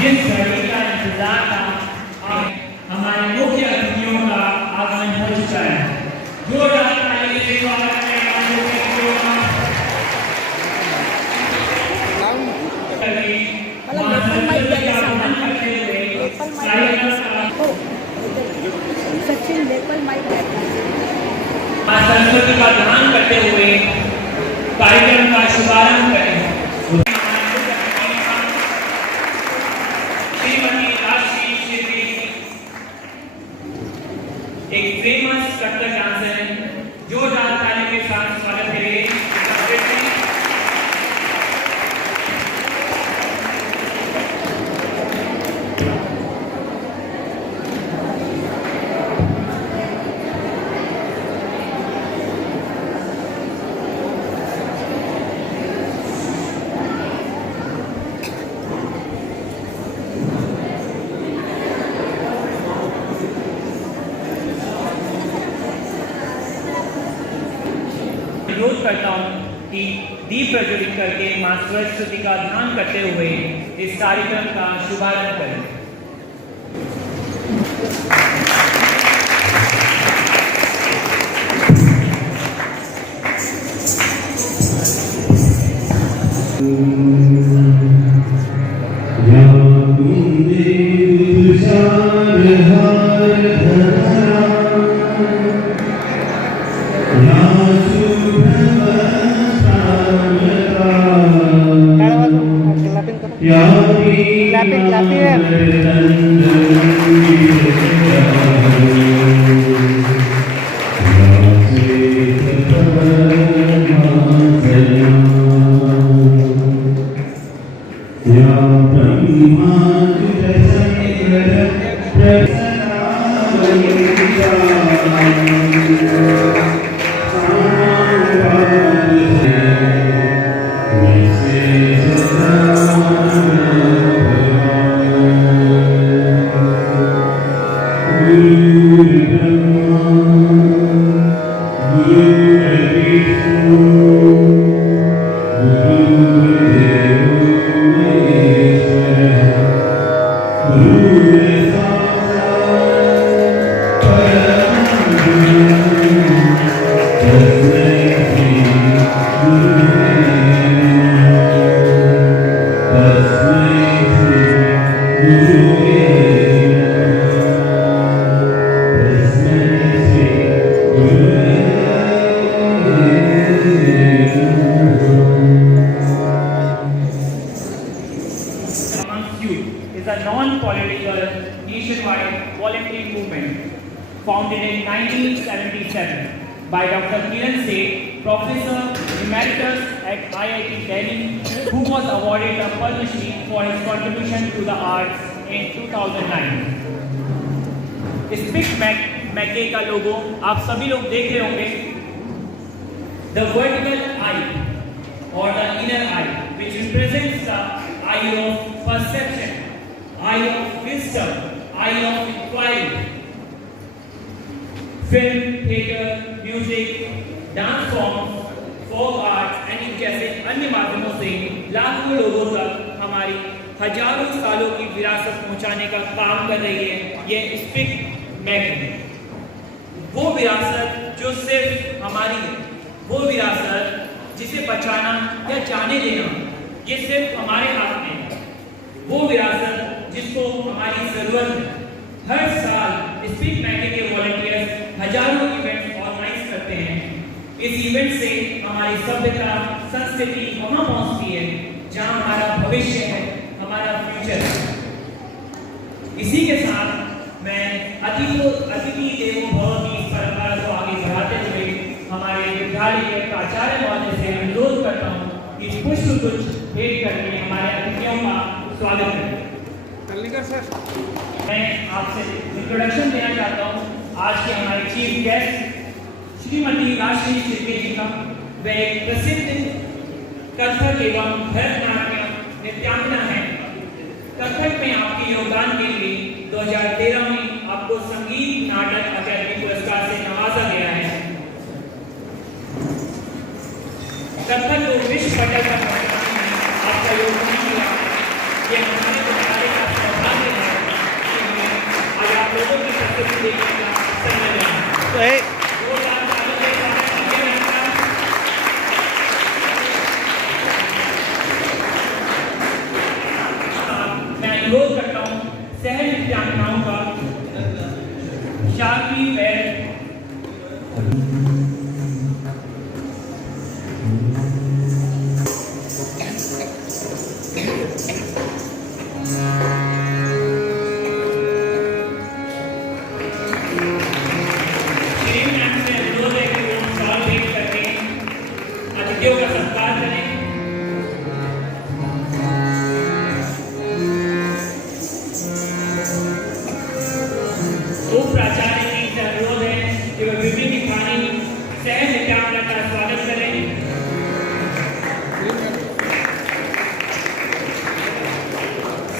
जिस घड़ी का इंतजार था हमारे मुख्य अतिथियों का आगमन हो चुका है। जोरदार ताली से स्वागत करें हमारे मुख्य अतिथियों का। सचिन लेपल माइक मां सरस्वती का ध्यान करते हुए कार्यक्रम का शुभारंभ करें। एक फेमस कथक डांसर है, जोरदार ताली के साथ स्वागत करिए। अनुरोध करता हूँ कि दीप प्रज्वलित करके मां सरस्वती का ध्यान करते हुए इस कार्यक्रम का शुभारंभ करें। Is a non-political nationwide voluntary movement founded in 1977 by Dr. Kiran Seth, Professor Emeritus at IIT Delhi, who was awarded the Padma Shri for his contribution to the arts in 2009. Speak मैके का लोगो आप सभी लोग देख रहे होंगे। The vertical eye or the inner eye, which represents the eye of perception, eye of wisdom, eye of inquiry. Film, theatre, music, dance forms, folk art and इन जैसे अन्य माध्यमों से लाखों लोगों तक हमारी हजारों सालों की विरासत पहुंचाने का काम कर रही है ये स्पिक मैके। वो विरासत जो सिर्फ हमारी है, वो विरासत जिसे बचाना या जाने देना ये सिर्फ हमारे हाथ में है। वो विरासत जिसको हमारी जरूरत है। हर साल स्पिक मैके के वॉलंटियर्स हजारों इवेंट्स ऑर्गेनाइज करते हैं। इस इवेंट से हमारी सभ्यता संस्कृति वहां पहुंचती है जहां हमारा भविष्य है, हमारा फ्यूचर है। इसी के साथ मैं अतिथि देवो भव की इस परंपरा को आगे बढ़ाते हुए हमारे विद्यालय के प्राचार्य महोदय से अनुरोध करता हूँ कि पुष्प गुच्छ भेंट करके हमारे अतिथियों का स्वागत करें। मैं आपसे इंट्रोडक्शन देना चाहता हूँ आज के हमारे चीफ गेस्ट श्रीमती राजश्री शिर्के जी का। वे एक प्रसिद्ध कथक एवं भरतनाट्यम नृत्यांगना है। कथक में आपके योगदान के लिए 2013 में आपको संगीत नाटक अकादमी पुरस्कार से नवाजा गया है। कथक को विश्व पटल पर पहुंचाने में आपका योगदान ये हमारे विद्यालय का सह नृत्यांगनाओं का शार्पी पैर अतिथियों का सत्कार करें। उप प्राचार्य जी से अनुरोध है कि वह विभिन्न खानी सह नृत्यांगना का स्वागत करें।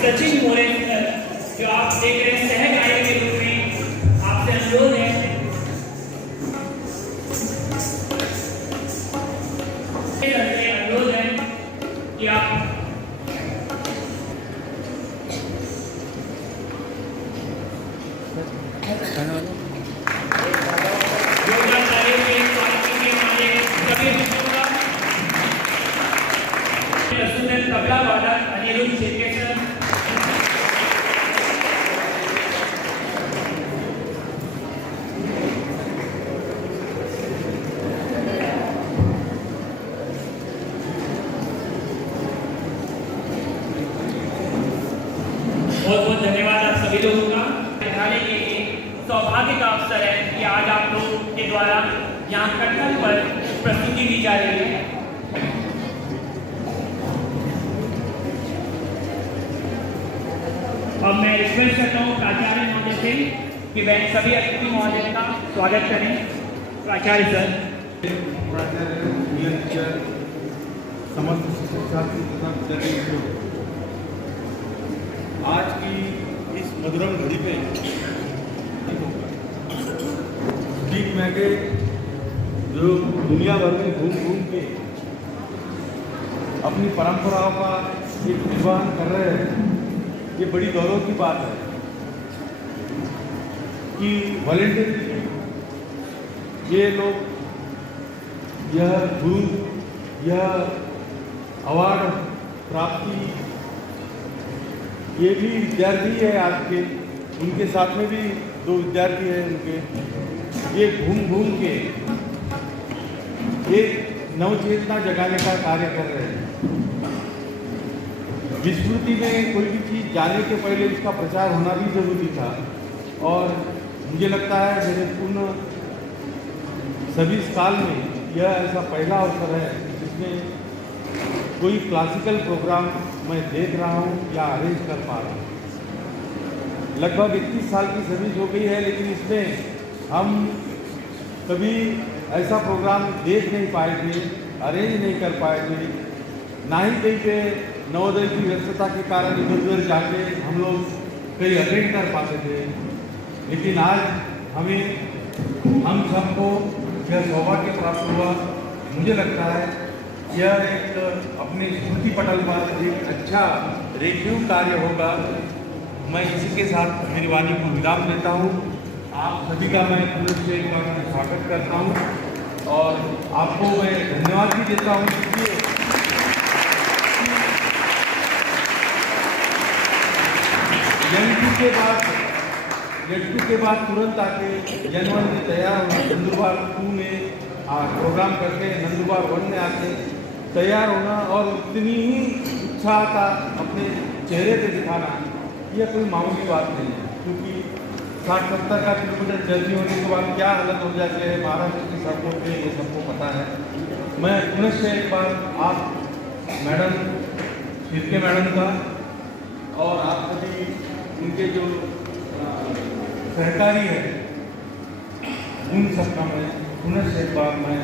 सचिन मोरे जो आप देख रहे हैं सह गायक के रूप में, आपसे अनुरोध है कि आप तबला वादक अनिरुद्ध शेरकेसर, बहुत बहुत धन्यवाद आप सभी लोगों का। दिखाने के लिए सौभाग्य का अवसर है कि आज आप लोगों के द्वारा यहाँ कटक पर प्रस्तुति दी जा रही है। अब मैं रिक्वेस्ट करता हूँ प्राचार्य महोदय से कि वह सभी अतिथि महोदय का स्वागत करें। प्राचार्य सर। प्राचार्य समस्त शिक्षक साथी तथा विद्यार्थी, आज की इस मधुरम घड़ी पे ठीक मैं के जो दुनिया भर में घूम घूम के अपनी परंपराओं का एक निर्वहन कर रहे हैं, ये बड़ी गौरव की बात है कि वॉलंटियरली ये लोग यह अवार्ड प्राप्ति, ये भी विद्यार्थी है आज के, उनके साथ में भी 2 विद्यार्थी हैं उनके, ये घूम घूम के एक नवचेतना जगाने का कार्य कर रहे हैं। विस्मृति में कोई भी चीज़ जाने के पहले उसका प्रचार होना भी जरूरी था, और मुझे लगता है मेरे पूर्ण सभी साल में यह ऐसा पहला अवसर है जिसमें कोई क्लासिकल प्रोग्राम मैं देख रहा हूँ या अरेंज कर पा रहा हूँ। लगभग 21 साल की सर्विस हो गई है, लेकिन इसमें हम कभी ऐसा प्रोग्राम देख नहीं पाए थे, अरेंज नहीं कर पाए थे, ना ही कहीं पे नवोदय की व्यस्तता के कारण इधर उधर जाके हम लोग कहीं अटेंड कर पाते थे। लेकिन आज हम सबको यह सौभाग्य प्राप्त हुआ। मुझे लगता है यह एक अपने स्मृति पटल पर एक अच्छा रेखीव कार्य होगा। मैं इसी के साथ मेरी वाणी को विराम देता हूँ। आप सभी का मैं पुनः से एक बार स्वागत करता हूँ और आपको मैं धन्यवाद भी देता हूँ, इसलिए N2 के बाद तुरंत आके N1 में तैयार होना, नंदुरबार 2 में प्रोग्राम करके नंदुरबार 1 में आके तैयार होना और उतनी ही उत्साह का अपने चेहरे पे दिखाना, यह कोई मामूली बात नहीं है। क्योंकि 60-70 का किलोमीटर जर्नी होने के बाद क्या हालत हो जाती है महाराष्ट्र की सड़कों पे, ये सबको पता है। मैं पुनः से एक बार आप मैडम फिरके मैडम का और आप सभी उनके जो सहकारी है उन सबका मैं पुनः से एक बार मैं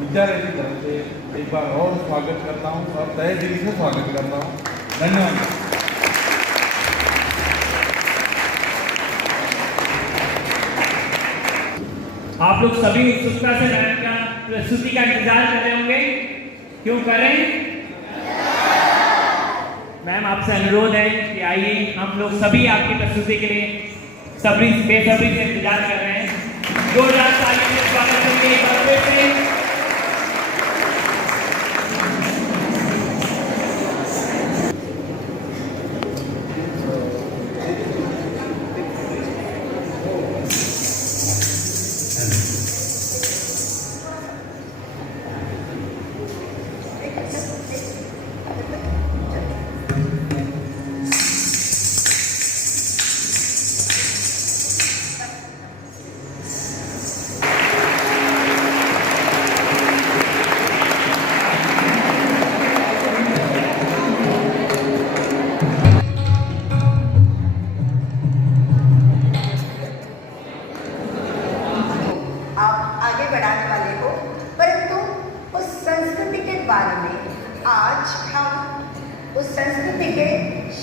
विद्यालय की तरफ से एक बार और स्वागत करता हूँ और तहे दिल से स्वागत करता हूँ। धन्यवाद। आप लोग सभी उत्सुकता से नाटक का प्रस्तुति का इंतजार कर रहे होंगे, क्यों करें? मैम आपसे अनुरोध है कि आइए, हम लोग सभी आपकी प्रस्तुति के लिए बेसब्री से इंतजार कर रहे हैं। जोरदार तालियों से स्वागत करेंगे एक बार फिर से।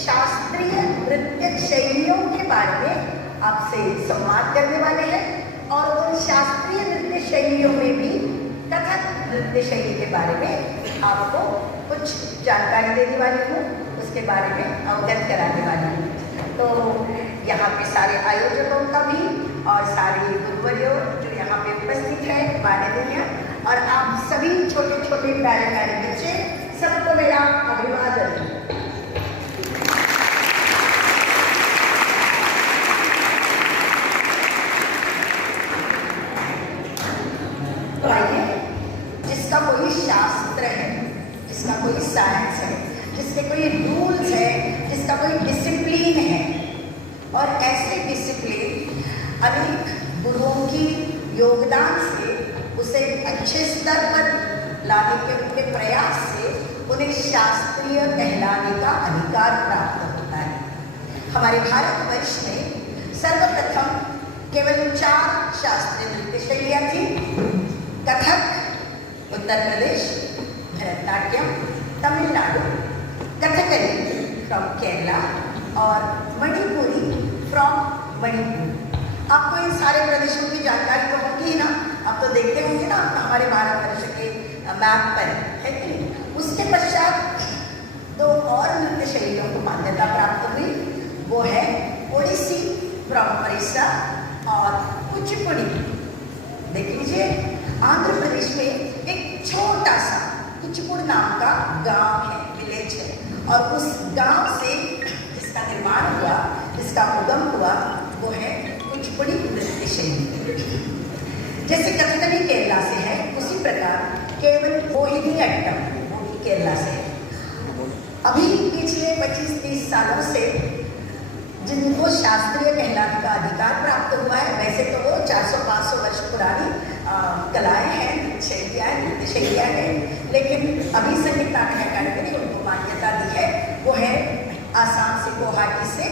शास्त्रीय नृत्य शैलियों के बारे में आपसे संवाद करने वाले हैं और उन शास्त्रीय नृत्य शैलियों में भी कथक नृत्य शैली के बारे में आपको कुछ जानकारी देने वाली हूँ, उसके बारे में अवगत कराने वाली हूँ। तो यहाँ पे सारे आयोजकों का भी और सारे गुरुवरियों जो यहाँ पे उपस्थित है, माननीय, और आप सभी छोटे छोटे प्यारे प्यारे बच्चे, सबको मेरा अभिवादन। तो आइए, जिसका कोई शास्त्र है, जिसका कोई साइंस है, जिसके कोई रूल्स है, जिसका कोई डिसिप्लिन है, और ऐसे डिसिप्लिन अनेक गुरुओं की योगदान से उसे अच्छे स्तर पर लाने के उनके प्रयास से उन्हें शास्त्रीय कहलाने का अधिकार प्राप्त होता है। हमारे भारतवर्ष में सर्वप्रथम केवल 4 शास्त्रीय नृत्य शैलियाँ थी: कथक उत्तर प्रदेश, भरतनाट्यम तमिलनाडु, कथकली फ्रॉम केरला और मणिपुरी फ्रॉम मणिपुर। आपको इन सारे प्रदेशों की जानकारी तो होगी ही ना, आप तो देखते होंगे ना हमारे भारतवर्ष के मैप पर, है कि नहीं। उसके पश्चात 2 और नृत्य शैलियों को मान्यता प्राप्त हुई, वो है ओडिसी फ्रॉम ओडिशा और कुचिपुड़ी। देख लीजिए, आंध्र प्रदेश में एक छोटा सा कुचिपुड़ नाम का गांव है, विलेज है, और उस गांव से जिसका निर्माण हुआ, जिसका उगम हुआ, वो है कुचिपुड़ी नृत्य शैली। जैसे कथकली केरला से है, उसी प्रकार केवल मोहिनीअट्टम वो भी केरला से है। अभी पिछले 25-30 सालों से जिनको शास्त्रीय कहलाने का अधिकार प्राप्त हुआ है, वैसे तो वो 400-500 वर्ष पुरानी कलाएं हैं, शैलियाँ, नृत्य शैलियाँ हैं, लेकिन अभी संगीत नाटक अकादमी ने उनको मान्यता दी है। वो है आसाम से, गुवाहाटी से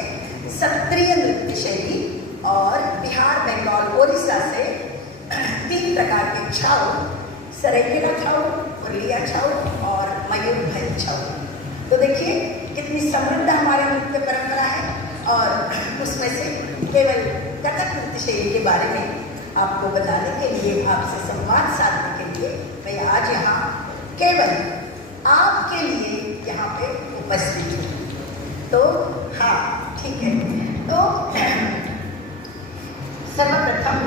सत्रिय नृत्य शैली, और बिहार, बंगाल, उड़ीसा से 3 प्रकार के छाऊ: सरायकेला छाऊ, पुरुलिया छाऊ और मयूरभंज छाऊ। तो देखिए कितनी समृद्ध हमारी नृत्य परंपरा है, और उसमें से केवल कथक नृत्य शैली के बारे में आपको बताने के लिए, आपसे संवाद साधने के लिए मैं आज यहाँ केवल आपके लिए यहाँ पे उपस्थित हूँ। तो हाँ, ठीक है। तो सर्वप्रथम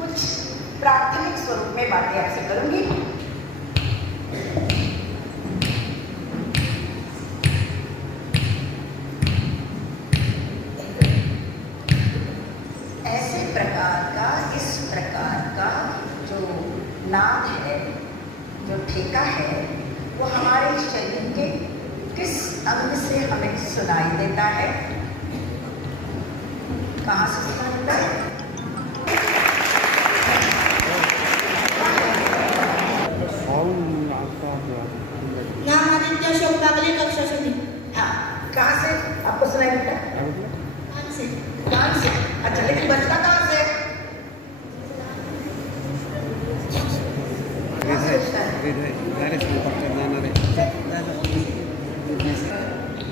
कुछ प्राथमिक स्वरूप में बातें आपसे करूंगी। ऐसे प्रकार का, इस प्रकार का जो नाद है, जो ठेका है, वो हमारे शरीर के किस अंग से हमें सुनाई देता है? कहाँ से सुनाई देता है? नाम आदित्य अशोक बागले, कक्षा 6। हाँ, कहाँ से आपको सुनाई देता है? कान से। कान से। अच्छा, लेकिन बचता कहाँ से?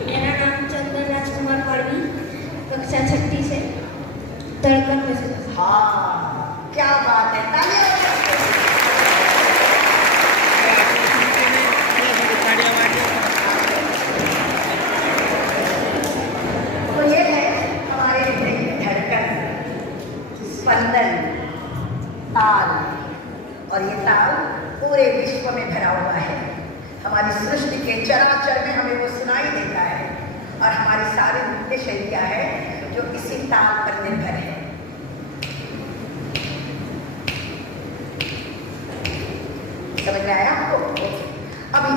मेरा नाम चंदन राजकुमार पाड़वी, कक्षा 6 से, धड़कन में से। हाँ, क्या बात है, तालियां बजाओ। तो ये है हमारे हृदय की धड़कन, स्पंदन, ताल, और ये ताल पूरे विश्व में भरा हुआ है। हमारी सृष्टि के चराचर में हमें वो सुनाई देता है, और हमारी सारी नृत्य शैलियाँ है जो इसी ताल पर निर्भर है। समझ में आया आपको? अभी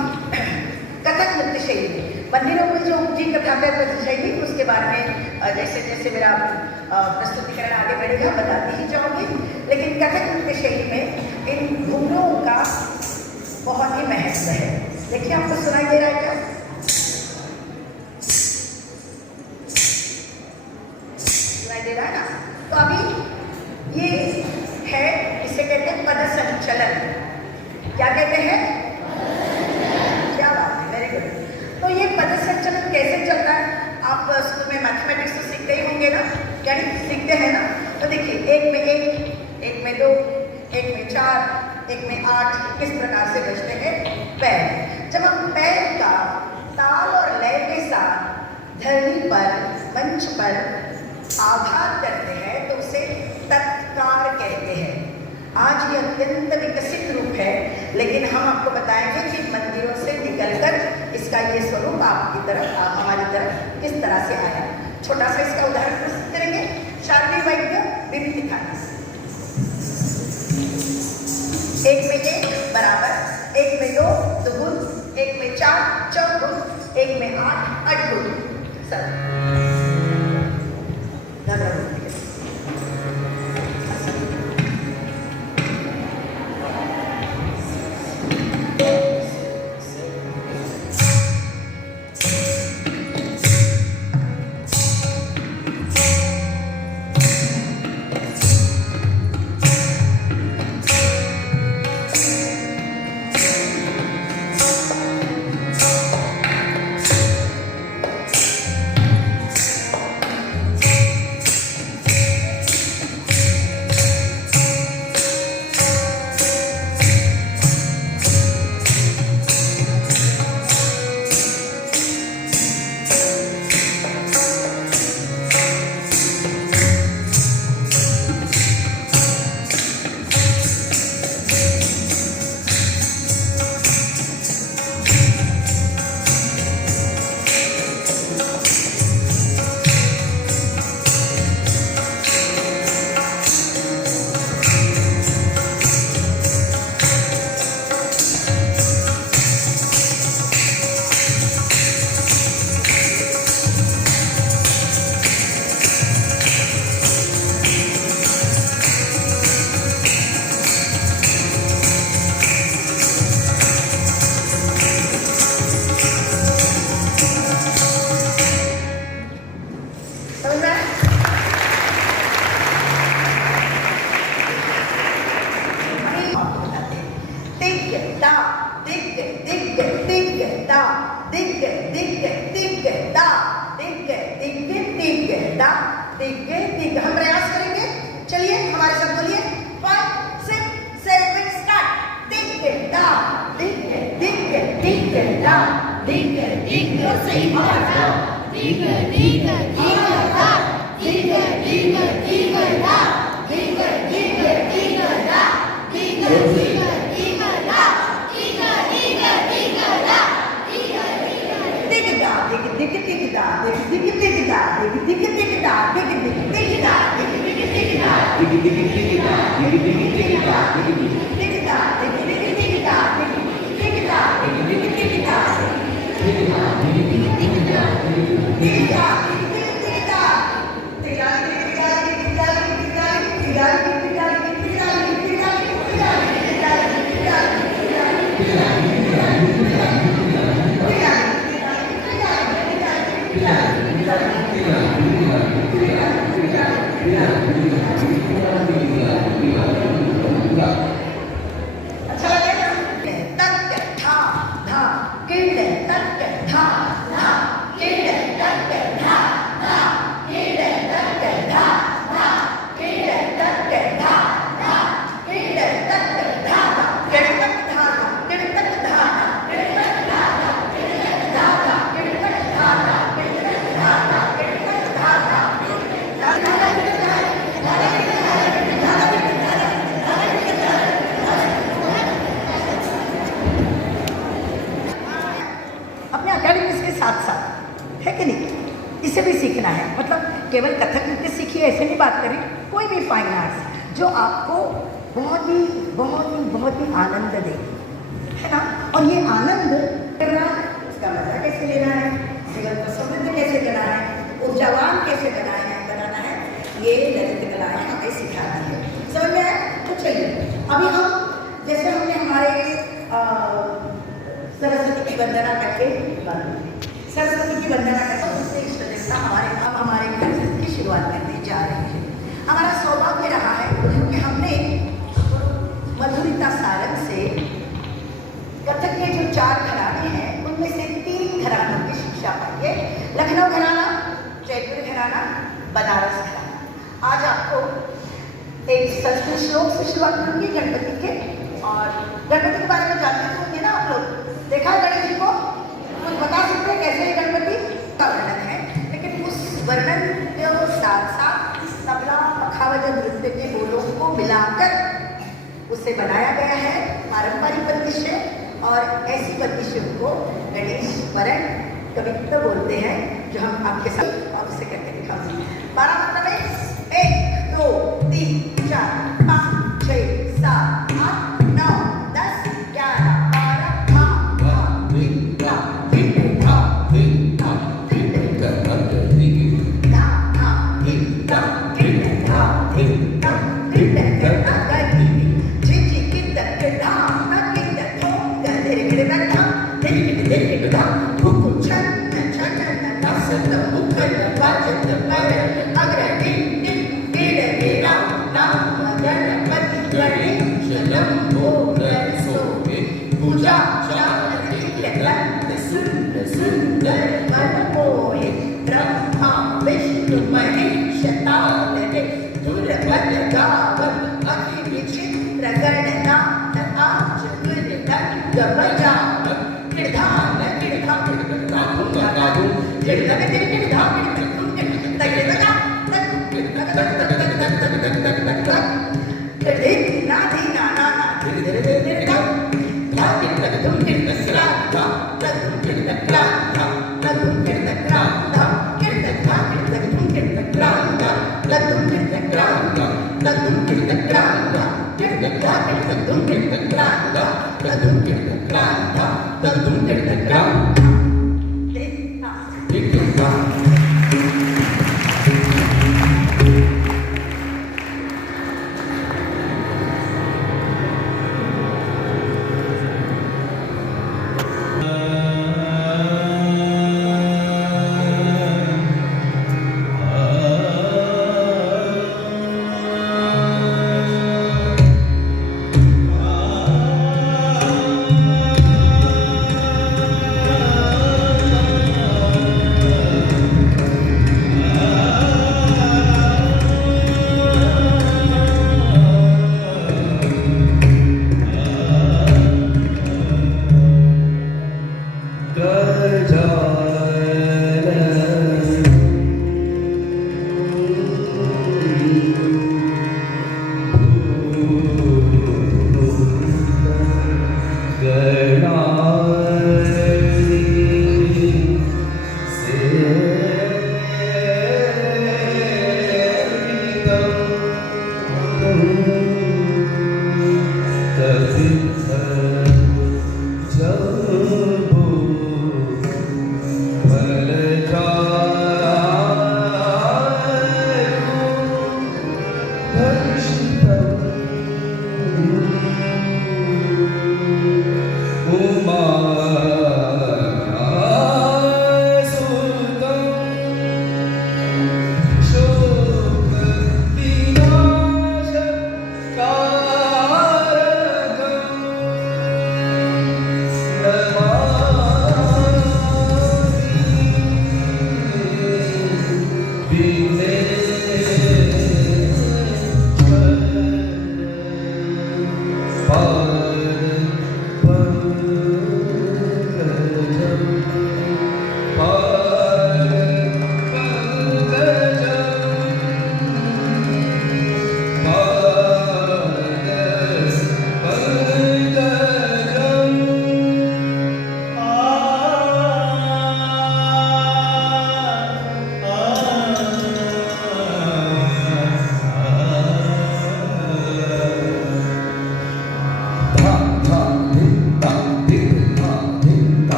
कथक नृत्य शैली, मंदिरों में जो जी कथाकार नृत्य शैली, उसके बारे में जैसे जैसे मेरा प्रस्तुतिकरण आगे बढ़ेगा बताती ही जाऊंगी, लेकिन कथक नृत्य शैली में इन घुंघरुओं का बहुत ही महत्व है। देखिए, आपको सुनाई दे रहा है क्या? सुनाई दे रहा है ना? तो अभी ये है, इसे कहते हैं पद संचलन। क्या कहते हैं? क्या बात है, वेरी गुड। तो ये पद संचलन कैसे चलता है? यानी सीखते हैं ना, तो देखिए एक में 2, एक में 4, एक में 8, किस प्रकार से बजते हैं पैर। जब हम पैर का ताल और लय के साथ धरनी पर, मंच पर आघात करते हैं तो उसे तत्कार कहते हैं। आज ये अत्यंत विकसित रूप है, लेकिन हम आपको बताएंगे कि मंदिरों से निकलकर इसका ये स्वरूप आपकी तरफ, हमारी तरफ किस तरह से आया। छोटा सा इसका उदाहरण प्रस्तुत करेंगे, शारदीय वाद्य विभिन्न खाने। 1 में 1 बराबर, 1 में 2 दुगुन, 1 में 4 चौगुन, 1 में 8 अठगुन। सर हम प्रयास करेंगे। चलिए हमारे साथ बोलिए 5 6 7 स्टार्ट। दिग दा दिग दिग दिग दा दिग दिग सही बात है। दिग दिग दिग दा दिग दिग दिग दा दिग दिग दिग दा दिग दिग दिग दा दिग दिग दिग दा दिग दा दिग दिग दिग दा दिग दिग दिग दा दिग दिग दिग दा दिग दिग दिग दा दिग दिग दिग दा दिग दिग दिग दा दिग दिग दिग दा दिग दिग दिग दा दिग दिग दिग दा दिग दिग दा दिग दिग दिग दा दिग दा दिग दिग दिग दा दिग दा दिग दा तेरा तेरा तेरा तेरा तेरा तेरा अच्छा लगेगा। तक था धा किड तक था धा किड तक था धा किड तक था धा किड तक था धा किड तक था किड तक था किड तक था किड तक था किड तक था किड तक था किड तक था किड तक था अपने अकेडमिक्स के साथ साथ है कि नहीं, इसे भी सीखना है। मतलब केवल कथक नृत्य सीखिए ऐसे नहीं बात करें, कोई भी फाइन आर्ट्स जो आपको बहुत ही आनंद दे, है ना। और ये आनंद करना, इसका मजा कैसे लेना है, जीवन को समृद्ध कैसे करना है, ऊर्जावान कैसे बनाना है, ये ललित कलाएं हमें सिखाती है। समझ में आया? तो चलिए अभी हम जैसे हमने हमारे सरस्वती की वंदना करके सरस्वती की वंदना करके उससे इष्ट देवता हमारे घर की शुरुआत करने जा रहे हैं। हमारा सौभाग्य रहा है कि हमने मधुरिता सारंग से कथक के जो 4 घराने हैं उनमें से 3 घरानों की शिक्षा पाई है। लखनऊ घराना, जयपुर घराना, बनारस घराना। आज आपको एक संस्कृत श्लोक से शुरुआत करूंगी गणपति के। और गणपति के बारे में जानते तो होंगे ना आप लोग, देखा है गणेश जी को, कुछ बता सकते हैं कैसे ये गणपति का वर्णन है। लेकिन उस वर्णन के साथ साथ तबला पखावज नृत्य के बोलों को मिलाकर उसे बनाया गया है पारंपरिक बंदिशें, और ऐसी बंदिशों को गणेश वरण कवित्व बोलते हैं, जो हम आपके साथ और उसे करके दिखाऊंगी। 12 मतलब है 1 2 3 4 5 6 7 8 9 10 11 12 धाम धाम धिन धाम धिन धाम धिन धाम धिन धाम धिन धाम धिन धाम धिन धाम धिन धाम धिन धाम जी कित धाम ना कित धोम गधे गिर धाम धिन धिन धाम भूको छन छन नस मुखर वाजत पर अग्र दिन दिन वीर वीरा नाम गणपति गणेश लंबो सोवे पूजा सुंदर सुंदर मन मोहे ब्रह्मा विष्णु महेश तालवे दुर्बल गावन अति विचित्र गणनाथ आज गुण दंग बजावन निर्धान निर्धान गागु निर्धान निर्धान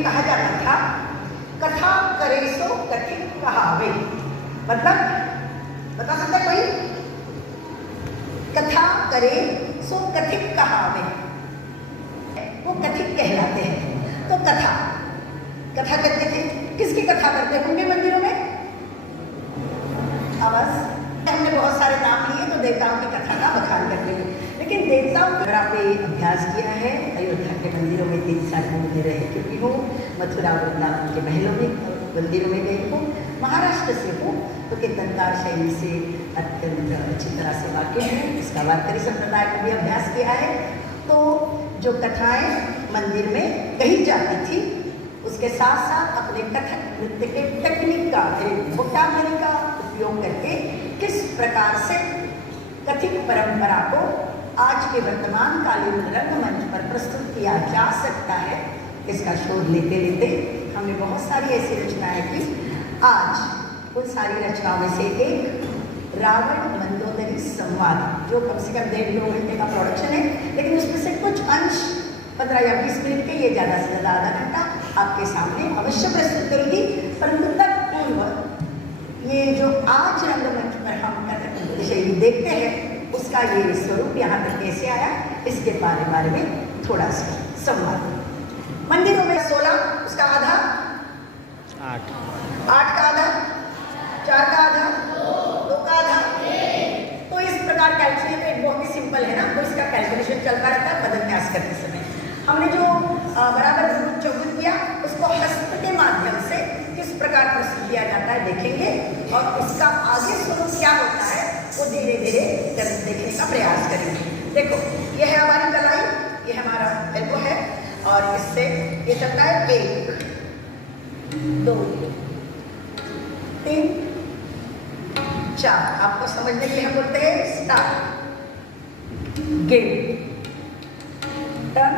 कहा जाता था कथा करे सो कथित कहावे, मतलब बता सकता कोई? कथा करे सो कथित कहावे, वो कथित कहलाते हैं। तो कथा करते थे, किसकी कथा करते होंगे मंदिरों में? आवाज, हमने बहुत सारे नाम लिए तो देवताओं की कथा का बखान करते हैं, लेकिन देवताओं का पे अभ्यास किया है। अयोध्या के मंदिरों में 3 साल मंदिर रह चुकी हूँ, मथुरा वृंदावन के महलों में मंदिरों में गई हूँ, महाराष्ट्र से हूँ, तो कीर्तनकार शैली से अत्यंत अच्छी तरह से वाकिफ है। इसका वारकरी संप्रदाय का भी अभ्यास किया है। तो जो कथाएं मंदिर में कही जाती थी, उसके साथ साथ अपने कथक नृत्य के टेक्निक का, वोकैबुलरी का उपयोग करके किस प्रकार से कथित परंपरा को आज के वर्तमान कालीन रंगमंच पर प्रस्तुत किया जा सकता है, इसका शोध लेते लेते हमने बहुत सारी ऐसी रचनाएं की। आज उन सारी रचनाओं में से एक रावण मंदोदरी संवाद, जो कम से कम 1.5-2 घंटे का प्रोडक्शन है, लेकिन उसमें से कुछ अंश 15 या 20 मिनट के, ये ज़्यादा से ज़्यादा आधा घंटा आपके सामने अवश्य प्रस्तुत करूँगी। परंतु तत्पूर्व ये जो आज रंगमंच पर हम कथक नृत्य शैली देखते हैं, उसका ये स्वरूप यहाँ तक कैसे आया, इसके बारे में थोड़ा सा संवाद। मंदिरों में 16, उसका आधा 8 का आधा, 4 का आधा, 2 का आधा। तो इस प्रकार कैलकुलेट बहुत ही सिंपल है ना, तो इसका कैलकुलेशन चलता रहता है पदन्यास करते समय। हमने जो बराबर चौगुन किया, उसको हस्त के माध्यम से किस प्रकार प्रस्तुत किया जाता है देखेंगे, और इसका आगे स्वरूप क्या होता है वो धीरे धीरे देखने का प्रयास करेंगे। देखो, ये है हमारी कलाई, ये हमारा एल्बो है, और इससे ये चलता है 1, 2, 3, 4। आपको समझने के लिए हम बोलते हैं स्टार्ट, गिव, टर्न,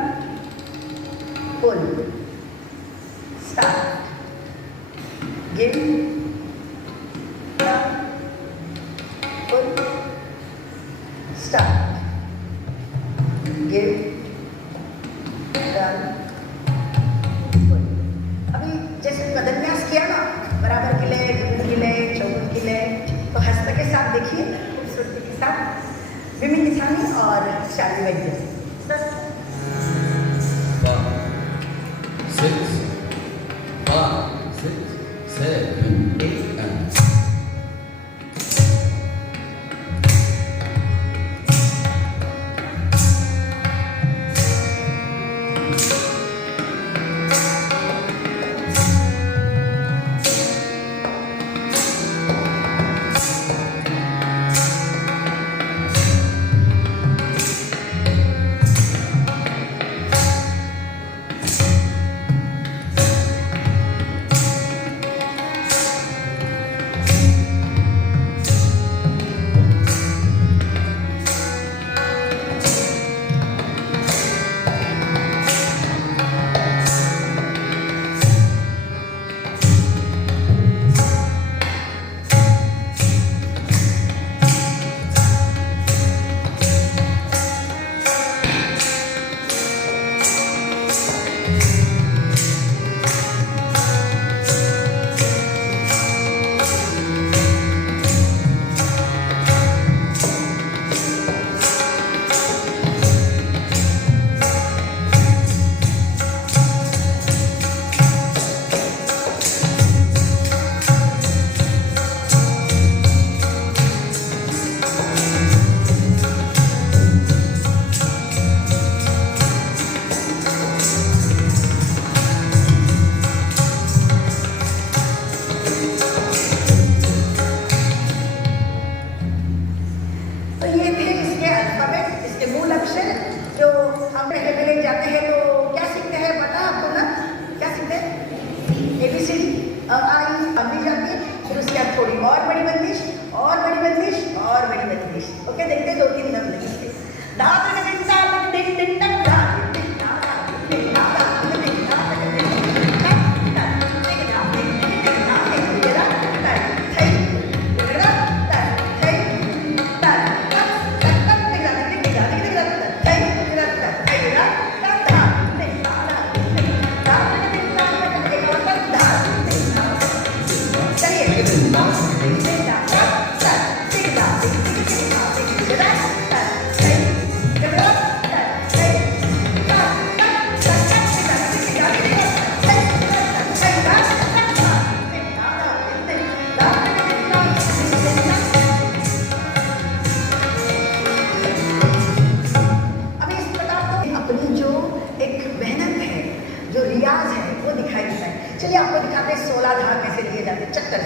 पुल, स्टार्ट, गिव, टर्न, पुल, स्टार्ट, गिव, विमिन निथानी और शाली वैद्य सर 5, 6, 5, 6, 7, 8 and थोड़ी और बड़ी बंदिश और बड़ी बंदिश और बड़ी बंदिश। ओके, देखते 2-3 दम लगेंगे। चलिए आपको दिखाते हैं 16 धार कैसे लिए जाते हैं चक्कर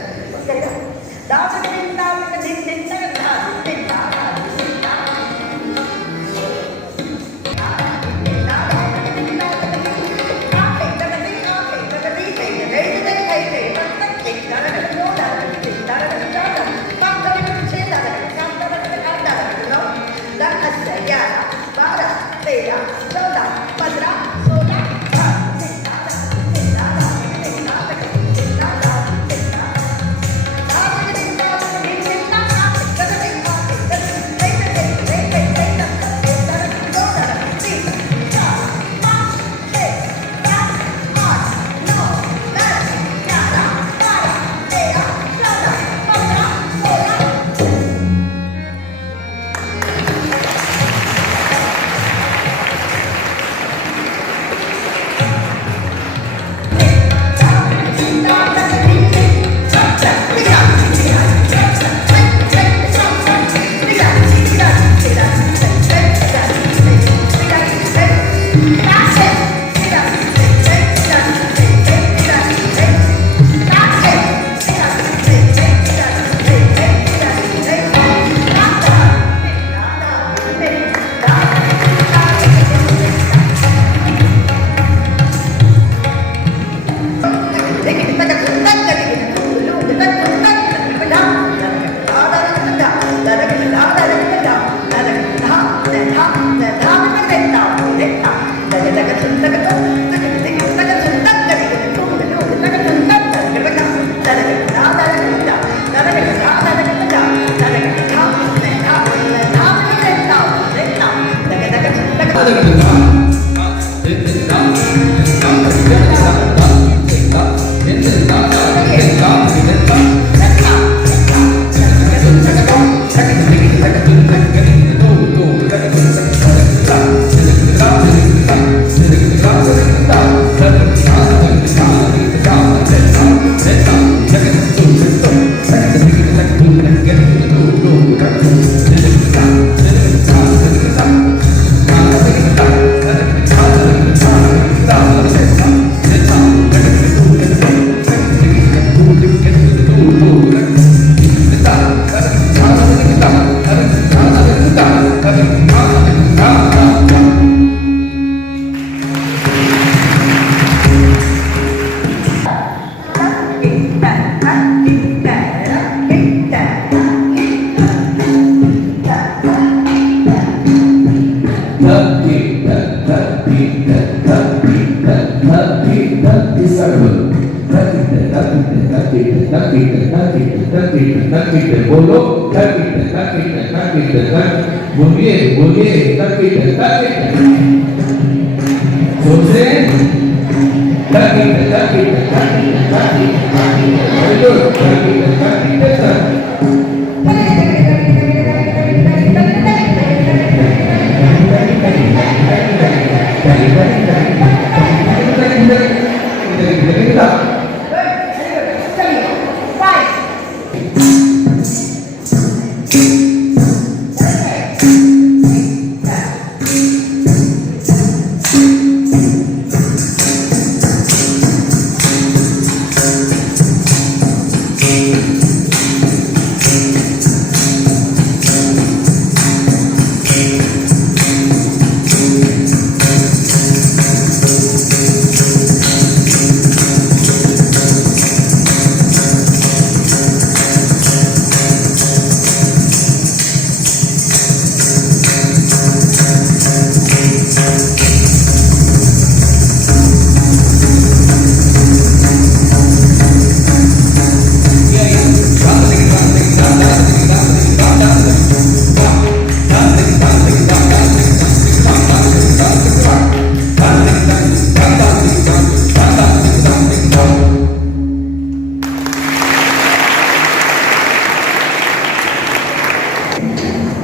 बोलो बोलिए बोलिए सोचे चलिए 5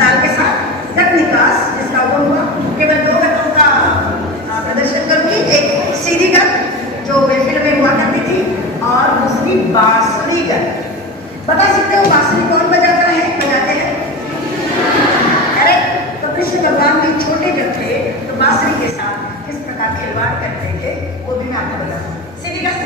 ताल के साथ गत निकास जिसका वो हुआ केवल 2 गतों का प्रदर्शन करूंगी। एक सीधी गत जो महफिल में हुआ करती थी और दूसरी बांसुरी गत। बता सकते हो बांसुरी कौन बजाता है बजाते हैं? अरे तो कृष्ण भगवान भी छोटे जब थे तो बांसुरी के साथ किस प्रकार खिलवाड़ करते थे वो भी मैं आपको बताऊँ। सीधी गत